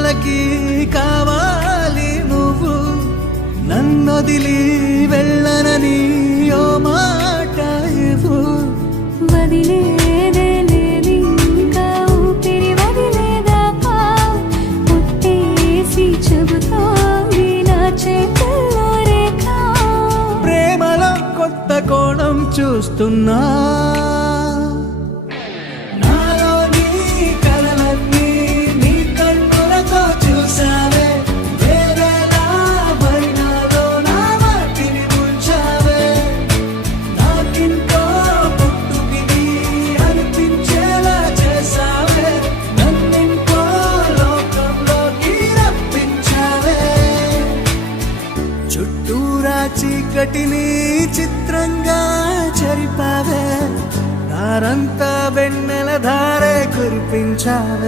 జన్మలకి కావాలి నువ్వు, నన్నొదిలి వెళ్ళనని ఓ మాట ఇవ్వు. వదిలేదే లేదు ఇంకా ఊపిరి వదిలేదాకా, పుట్టేసి చెబుతోంది నా చేతుల్లో రేఖ. ప్రేమలో కొత్త కోణం చూస్తున్నా, నాలో నీ కలలన్నీ నీ కన్నులతో చూసావే. వేరేలా మైనాలో నా వాటిని ముంచావే. నాకింతో పుట్టుకిది అనిపించేలా చేసావే. నన్నింకో లోకంలోకి రప్పించావే. చుట్టూరా చీకటిని చిత్రంగా చెరిపావే. దారంతా వెన్నెల ధారే కురిపించావే.